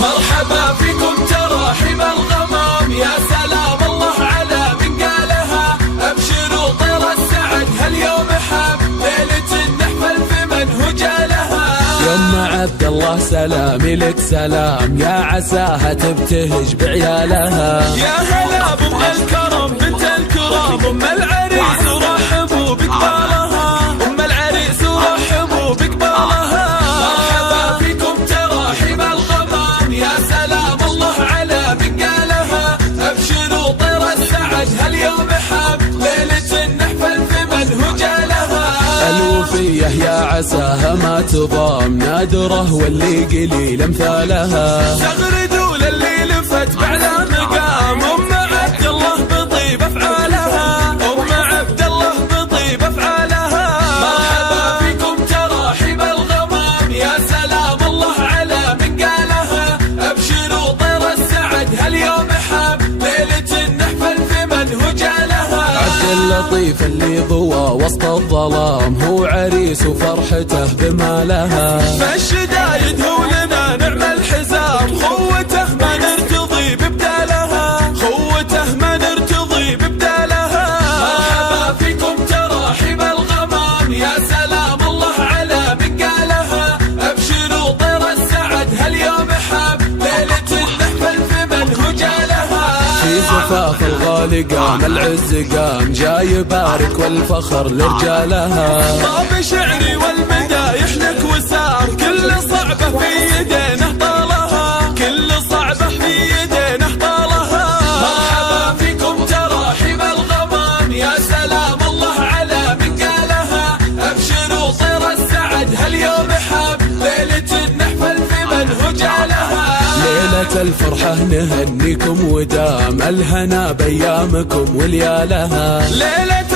مرحبا فيكم تراحم الغمام، يا سلام الله على من قالها. أبشروا طير السعد هاليوم حاب، ليلة نحفل في من هو جالها. يما عبد الله سلامي لك سلام، يا عساها تبتهج بعيالها. يا هلا بأم الكرم بنت الكرام، أم العريس ورحبوا بقبالها، أم العريس ورحبوا بقبالها. مرحبا فيكم تراحم الغمام، يا سلام الله على من قالها. أبشروا طير السعد هاليوم حاب، ليلة نحفل في من هو جالها. الوفية يا عساها ما تضام، نادرة واللي قليل امثالها. تغردوا للي لفت بعلى مقام، أم عبد الله بطيب أفعالها، أم عبد الله بطيب أفعالها. مرحبا فيكم تراحم الغمام، يا سلام الله على من قالها. أبشروا طير السعد هاليوم حاب، ليلة نحفل في من هو جالها. عبد اللطيف اللي ضوى وسط الظلام، هو عريس وفرحته بمالها. فالشدايد هو لنا نعم الحزام، خوته ما نرتضي ببدالها، خوته ما نرتضي ببدالها. مرحبا فيكم تراحم الغمام، يا سلام الله على من قالها. أبشروا طير السعد هاليوم حاب، ليلة نحفل في من هو جالها. في زفاف الغالي قام العز قام، جاي يبارك والفخر لرجالها. طاب شعري والمدايح لك وسام، كل صعبة في يدينه طالها، كل صعبة في يدينه طالها. مرحبا فيكم تراحم الغمام، يا سلام الله على من قالها. أبشروا طير السعد هاليوم حاب، ليلة نحفل في من هو جالها. ليلة الفرحة نهنيكم ودام الهنا بأيامكم وليالها. ليلة